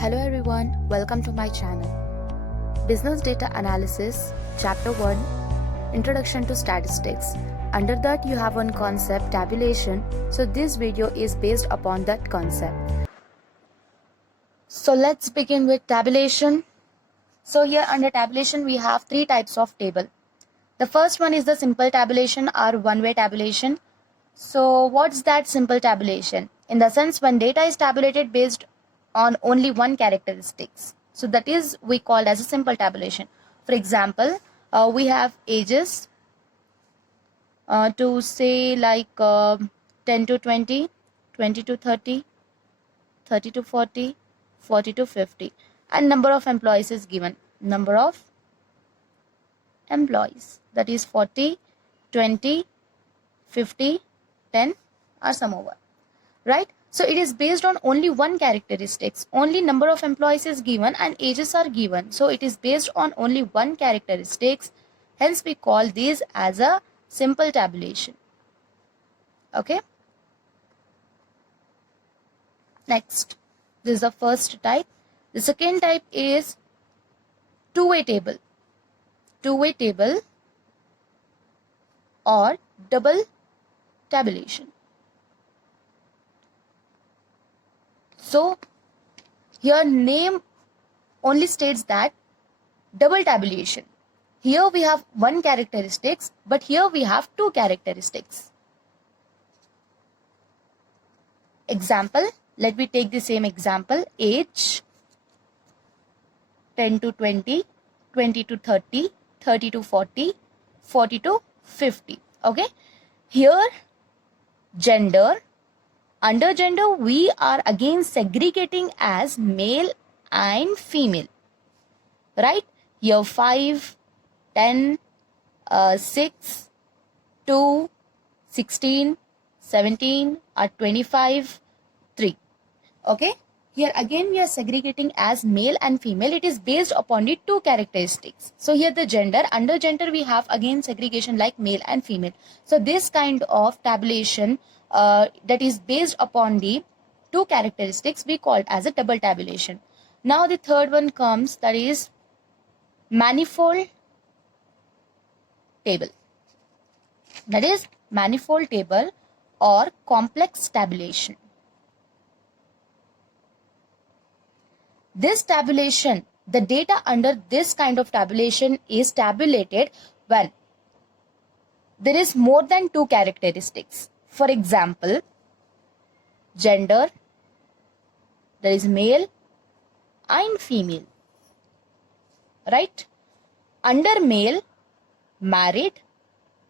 Hello everyone, welcome to my channel. Business Data Analysis, Chapter 1, Introduction to Statistics. Under that you have one concept, tabulation. So this video is based upon that concept. So let's begin with tabulation. So here under tabulation we have three types of table. The first one is the simple tabulation or one-way tabulation. So what's that simple tabulation? In the sense when data is tabulated based on only one characteristics. So that is we called as a simple tabulation. For example, we have ages to say like 10 to 20, 20 to 30, 30 to 40, 40 to 50, and number of employees is given. Number of employees, that is 40, 20, 50, 10 or some over, right? So it is based on only one characteristics. Only number of employees is given and ages are given. So it is based on only one characteristics. Hence we call these as a simple tabulation. Okay. Next, this is the first type. The second type is two-way table. Two-way table or double tabulation. So here name only states that double tabulation. Here we have one characteristics, but here we have two characteristics. Example, let me take the same example. Age 10 to 20, 20 to 30, 30 to 40, 40 to 50. Okay. Here gender. Under gender, we are again segregating as male and female, right? Here 5, 10, 6, 2, 16, 17, or 25, 3. Okay? Here again we are segregating as male and female. It is based upon the two characteristics. So here the gender, under gender we have again segregation like male and female. So this kind of tabulation that is based upon the two characteristics we called as a double tabulation. Now the third one comes, that is manifold table. That is manifold table or complex tabulation. This tabulation, the data under this kind of tabulation is tabulated when there is more than two characteristics. For example, gender, there is male and female, right? Under male, married,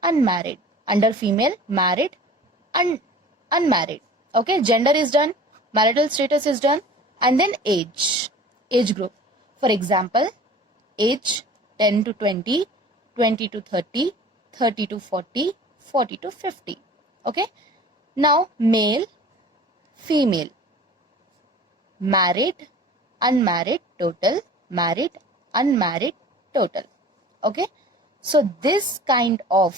unmarried. Under female, married and unmarried. Okay, gender is done, marital status is done, and then age group. For example, age 10 to 20, 20 to 30, 30 to 40, 40 to 50. Okay. Now male, female, married, unmarried, total, married, unmarried, total. Okay. So this kind of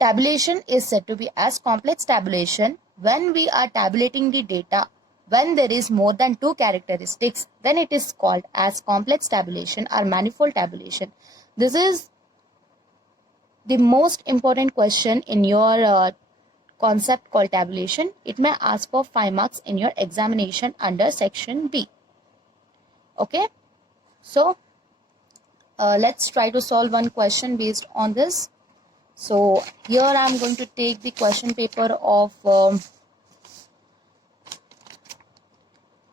tabulation is said to be as complex tabulation. When we are tabulating the data, when there is more than two characteristics, then it is called as complex tabulation or manifold tabulation. This is the most important question in your concept called tabulation. It may ask for 5 marks in your examination under section B. Okay. So let's try to solve one question based on this. So here I am going to take the question paper of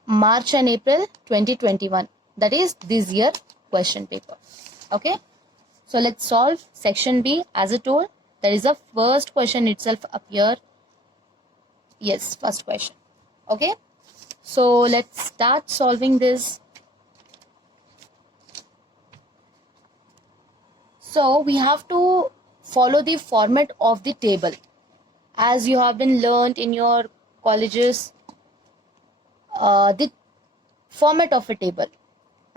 March and April 2021. That is this year question paper. Okay. So let's solve section B. As I told, there is a first question itself appear. Yes, first question. Okay. So let's start solving this. So we have to follow the format of the table as you have been learned in your colleges. The format of a table,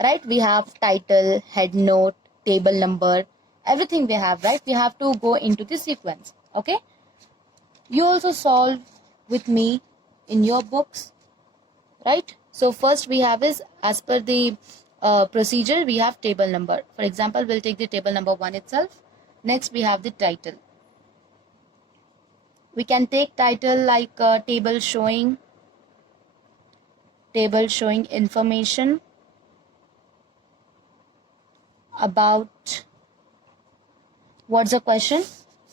right? We have title, head note, table number, everything we have, right? We have to go into the sequence. Okay. You also solve with me in your books, right? So first we have is, as per the procedure, we have table number. For example, we'll take the table number 1 itself. Next we have the title. We can take title like table showing information about. What's the question?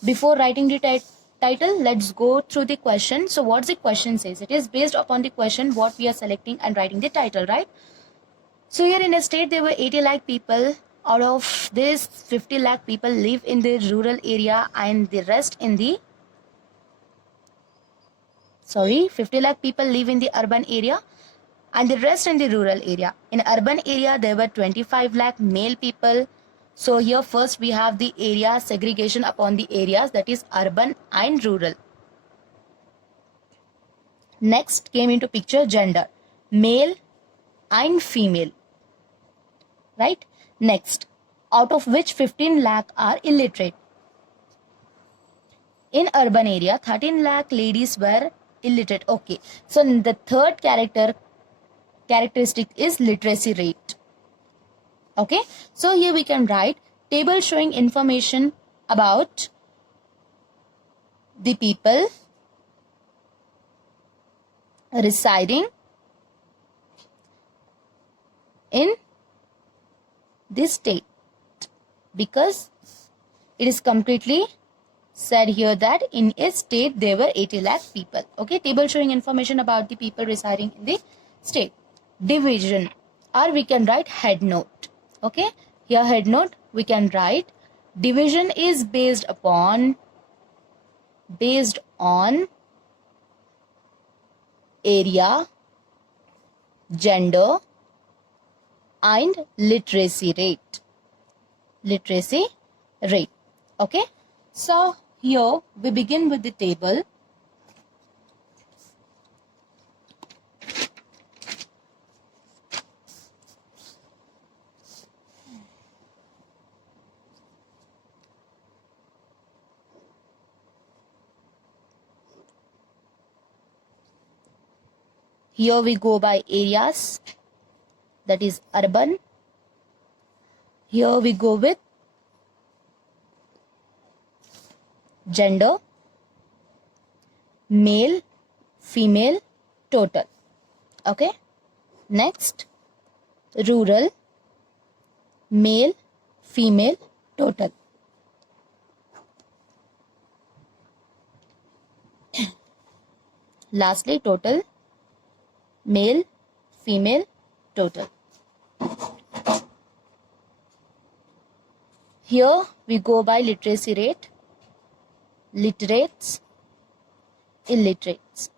Before writing the title, let's go through the question. So what's the question says? It is based upon the question what we are selecting and writing the title, right? So here in a state there were 80 lakh people. Out of this, 50 lakh people live in the rural area and the rest in the 50 lakh people live in the urban area and the rest in the rural area. In urban area, there were 25 lakh male people. So here first we have the area segregation upon the areas, that is urban and rural. Next came into picture gender, male and female, right? Next, out of which 15 lakh are illiterate. In urban area, 13 lakh ladies were illiterate. Okay, so the third characteristic is literacy rate. Okay, so here we can write table showing information about the people residing in this state, because it is completely said here that in a state there were 80 lakh people. Okay, table showing information about the people residing in the state. Division, or we can write head note. Okay, here head note we can write division is based on area, gender and literacy rate. Okay, so here we begin with the table. Here we go by areas, that is urban. Here we go with gender, male, female, total. Okay, next rural, male, female, total. Lastly, total, male, female, total. Here we go by literacy rate, literates, illiterates.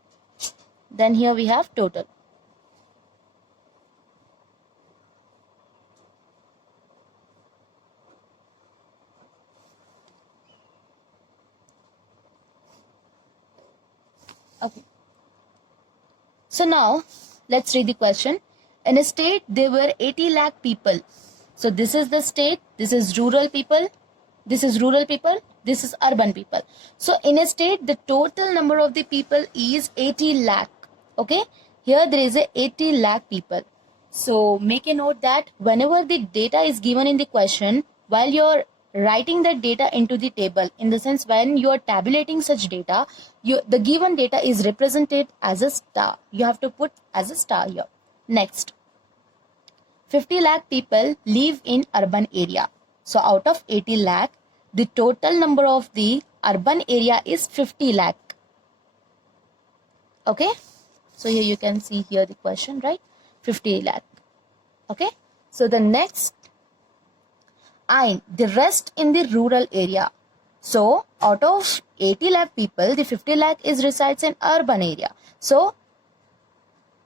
Then here we have total. Okay. So now let's read the question. In a state there were 80 lakh people. So this is the state, this is rural people, this is urban people. So in a state the total number of the people is 80 lakh. Okay, here there is a 80 lakh people. So make a note that whenever the data is given in the question, while you're writing that data into the table, in the sense when you are tabulating such data, the given data is represented as a star. You have to put as a star here. Next, 50 lakh people live in urban area. So out of 80 lakh, the total number of the urban area is 50 lakh. Okay, so here you can see here the question, right? 50 lakh. Okay, so the next, and the rest in the rural area. So out of 80 lakh people, the 50 lakh is resides in urban area. So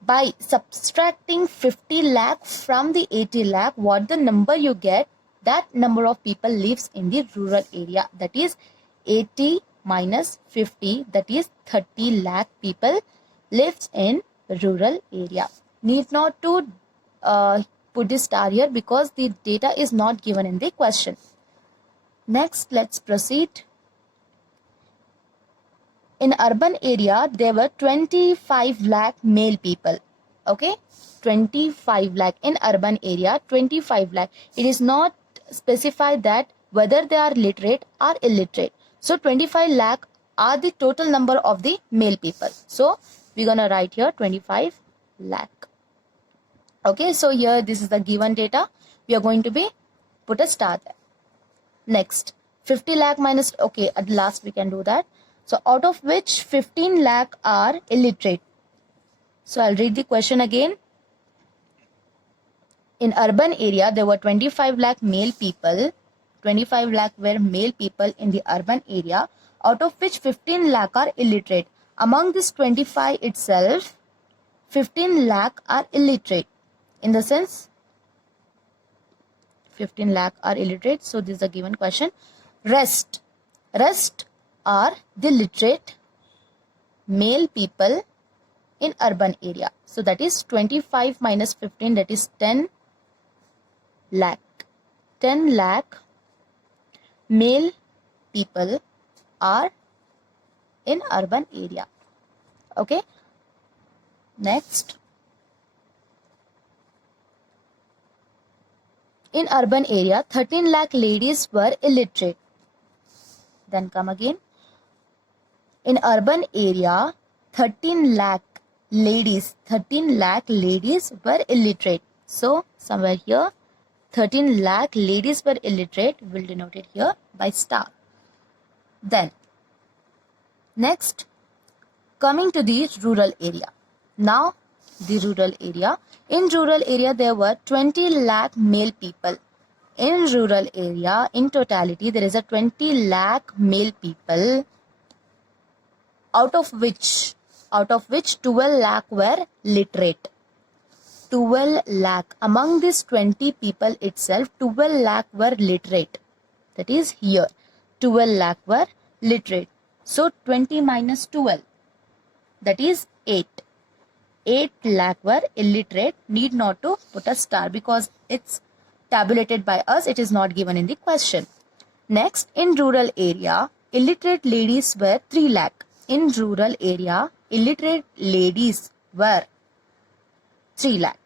by subtracting 50 lakh from the 80 lakh, what the number you get, that number of people lives in the rural area. That is 80 minus 50, that is 30 lakh people lives in rural area. Need not to put the star here because the data is not given in the question. Next, let's proceed. in urban area there were 25 lakh male people. Okay, 25 lakh in urban area, 25 lakh. It is not specified that whether they are literate or illiterate. So 25 lakh are the total number of the male people. So we're gonna write here 25 lakh. Okay, so here this is the given data. We are going to be put a star there. Next, 50 lakh minus, okay, at last we can do that. So out of which 15 lakh are illiterate. So I'll read the question again. In urban area, there were 25 lakh male people. 25 lakh were male people in the urban area, out of which 15 lakh are illiterate. Among this 25 itself, 15 lakh are illiterate. In the sense, 15 lakh are illiterate. So this is a given question. Rest are the literate male people in urban area. So that is 25 minus 15, that is 10 lakh. 10 lakh male people are in urban area. Okay. Next. In urban area, 13 lakh ladies were illiterate. Then come again. In urban area, 13 lakh ladies were illiterate. So somewhere here, 13 lakh ladies were illiterate, will denote it here by star. Then next, coming to the rural area. Now the rural area. In rural area, there were 20 lakh male people. In rural area, in totality, there is a 20 lakh male people, out of which 12 lakh were literate. 12 lakh. Among these 20 people itself, 12 lakh were literate. That is here. 12 lakh were literate. So 20 minus 12, that is 8. 8 lakh were illiterate. Need not to put a star because it's tabulated by us. It is not given in the question. Next, in rural area, illiterate ladies were 3 lakh. In rural area, illiterate ladies were 3 lakh.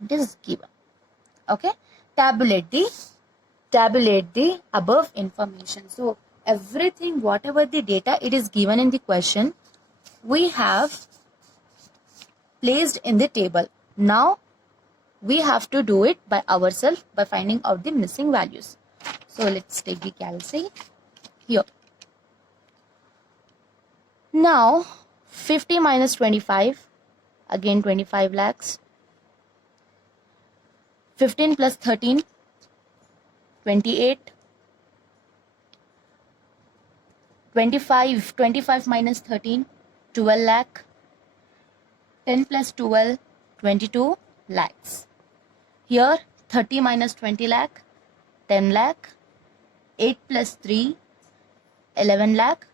This is given. Okay. Tabulate the above information. So everything, whatever the data it is given in the question, we have placed in the table. Now we have to do it by ourselves by finding out the missing values. So let's take the calci here. Now 50 minus 25, again 25 lakhs. 15 plus 13, 28. 25 minus 13, 12 lakh. 10 plus 12, 22 lakhs. Here 30 minus 20 lakh, 10 lakh. 8 plus 3, 11 lakh.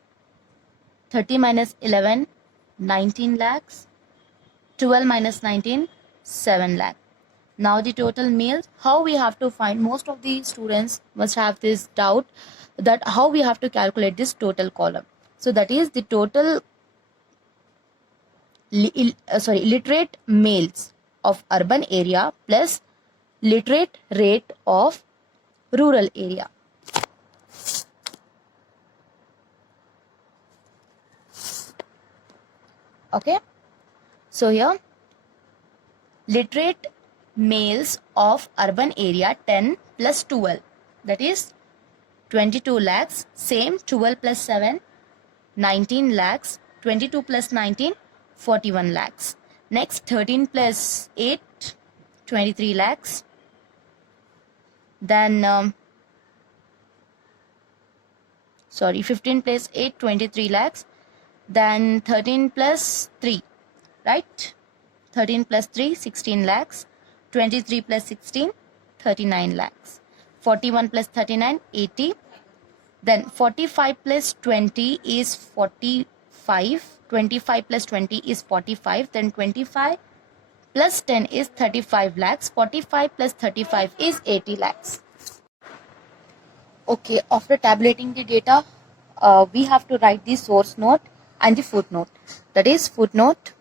30 minus 11, 19 lakhs. 12 minus 19, 7 lakh. Now the total males, how we have to find, most of the students must have this doubt that how we have to calculate this total column. So that is the total literate males of urban area plus literate rate of rural area. Okay. So here, literate males of urban area 10 plus 12, that is 22 lakhs. Same 12 plus 7, 19 lakhs. 22 plus 19, 41 lakhs. Next 13 plus 8, 23 lakhs. Then 15 plus 8, 23 lakhs. Then 13 plus 3, right? 13 plus 3, 16 lakhs. 23 plus 16, 39 lakhs. 41 plus 39, 80. Then 45 plus 20 is 45. 25 plus 20 is 45. Then 25 plus 10 is 35 lakhs. 45 plus 35 is 80 lakhs. Okay, after tabulating the data, we have to write the source note and the footnote. That is footnote.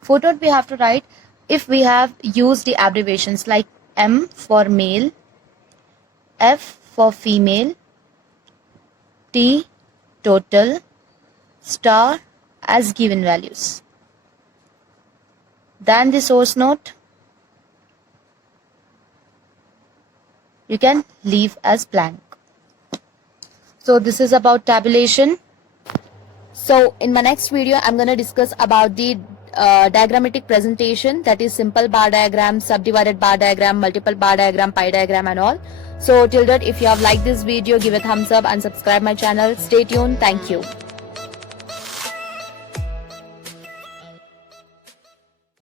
Footnote we have to write if we have used the abbreviations like M for male, F for female, T total, star as given values. Then the source note you can leave as blank. So this is about tabulation. So in my next video, I'm going to discuss about the diagrammatic presentation, that is simple bar diagram, subdivided bar diagram, multiple bar diagram, pie diagram and all. So till that, if you have liked this video, give a thumbs up and subscribe my channel. Stay tuned. Thank you.